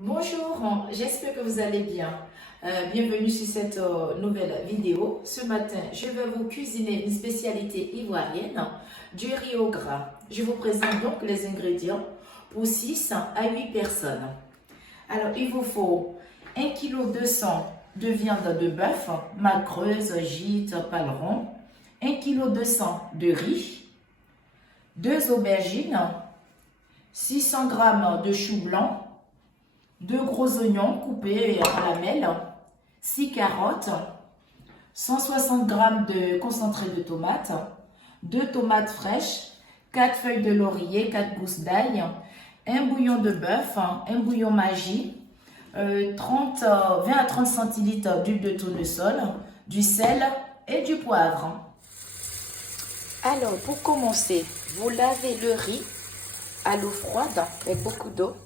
Bonjour, j'espère que vous allez bien. Bienvenue sur cette nouvelle vidéo. Ce matin, je vais vous cuisiner une spécialité ivoirienne, du riz au gras. Je vous présente donc les ingrédients pour 6 à 8 personnes. Alors, il vous faut 1,2 kg de viande de bœuf, macreuse, gîte, paleron, 1,2 kg de riz, 2 aubergines, 600 g de chou blanc, 2 gros oignons coupés en lamelles, 6 carottes, 160 g de concentré de tomates, 2 tomates fraîches, 4 feuilles de laurier, 4 gousses d'ail, un bouillon de bœuf, un bouillon Maggi, 20 à 30 centilitres d'huile de tournesol, du sel et du poivre. Alors, pour commencer, vous lavez le riz à l'eau froide avec beaucoup d'eau.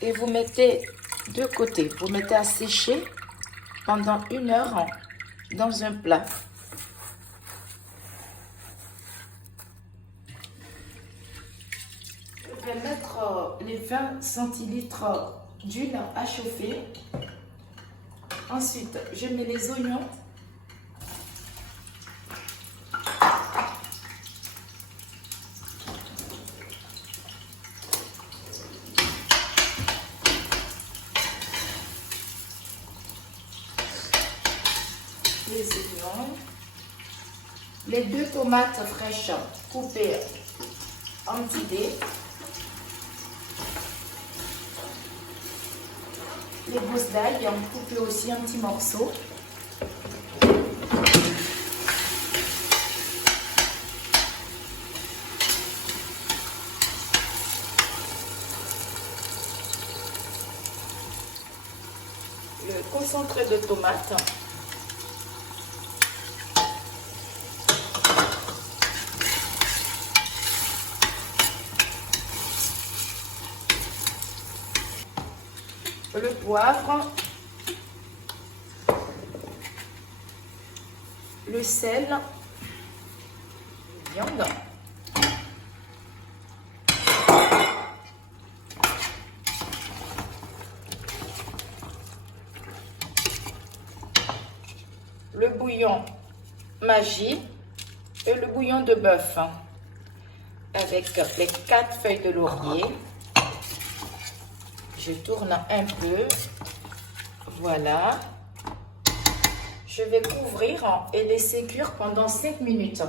Et vous mettez de côté, vous mettez à sécher pendant 1 heure dans un plat. Je vais mettre les 20 centilitres d'huile à chauffer. Ensuite, je mets les oignons. Les oignons, les 2 tomates fraîches coupées en petits dés, les gousses d'ail coupées aussi en petits morceaux, le concentré de tomate, le poivre, le sel, la viande, le bouillon Maggi et le bouillon de bœuf avec les 4 feuilles de laurier. Je tourne un peu, voilà. Je vais couvrir et laisser cuire pendant 5 minutes.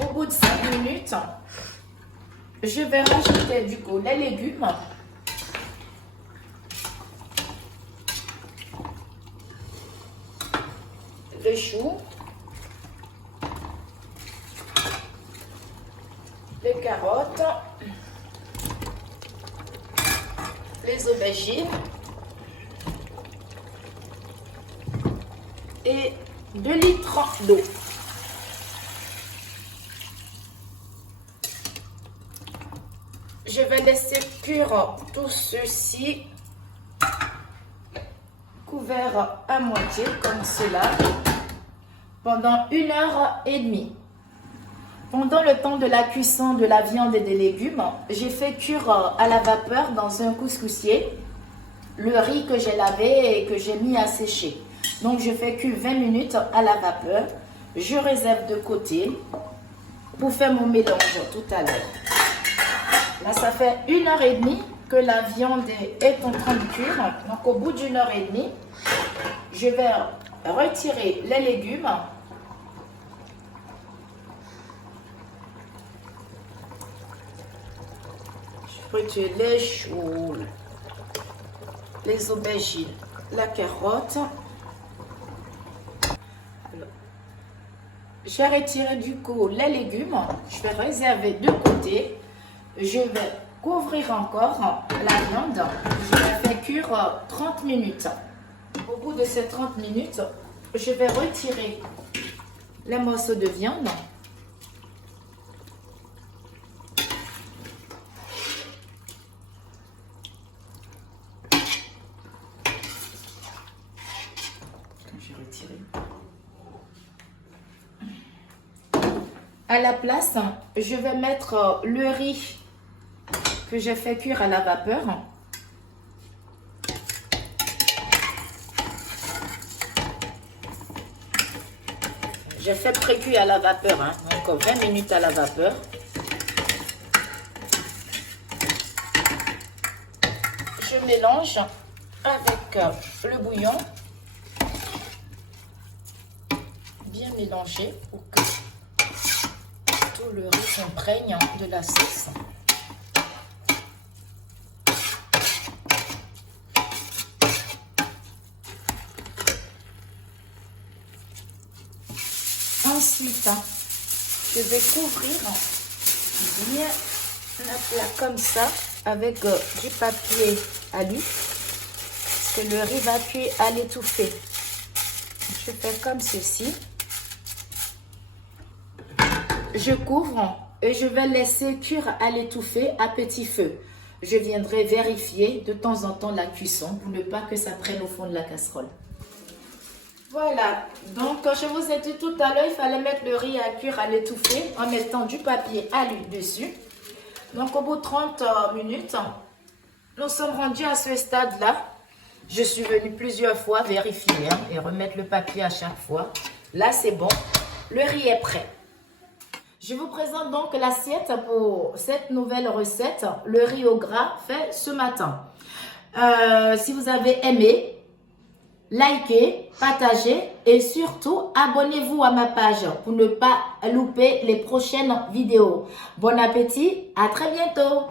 Au bout de 5 minutes, je vais rajouter du coup les légumes. Le chou, les carottes, les aubergines et 2 litres d'eau. Je vais laisser cuire tout ceci couvert à moitié comme cela pendant 1h30. Pendant le temps de la cuisson de la viande et des légumes, j'ai fait cuire à la vapeur dans un couscoussier le riz que j'ai lavé et que j'ai mis à sécher. Donc je fais cuire 20 minutes à la vapeur. Je réserve de côté pour faire mon mélange tout à l'heure. Là, ça fait 1h30 que la viande est en train de cuire. Donc au bout d'1h30, je vais retirer les légumes. Retire les choux, les aubergines, la carotte. J'ai retiré du coup les légumes. Je vais réserver de côté. Je vais couvrir encore la viande. Je vais faire cuire 30 minutes. Au bout de ces 30 minutes, je vais retirer les morceaux de viande. J'ai retiré. À la place, je vais mettre le riz que j'ai fait cuire à la vapeur. J'ai fait pré-cuire à la vapeur, hein, donc 20 minutes à la vapeur. Je mélange avec le bouillon. Bien mélanger pour que tout le riz s'imprègne de la sauce. Ensuite, je vais couvrir bien la plaque comme ça avec du papier alu, parce que le riz va cuire à l'étouffée. Je fais comme ceci. Je couvre et je vais laisser cuire à l'étouffée à petit feu. Je viendrai vérifier de temps en temps la cuisson pour ne pas que ça prenne au fond de la casserole. Voilà, donc je vous ai dit tout à l'heure, il fallait mettre le riz à cuire à l'étouffée en mettant du papier alu dessus. Donc au bout de 30 minutes, nous sommes rendus à ce stade-là. Je suis venue plusieurs fois vérifier et remettre le papier à chaque fois. Là, c'est bon. Le riz est prêt. Je vous présente donc l'assiette pour cette nouvelle recette, le riz au gras fait ce matin. Si vous avez aimé, likez, partagez et surtout abonnez-vous à ma page pour ne pas louper les prochaines vidéos. Bon appétit, à très bientôt.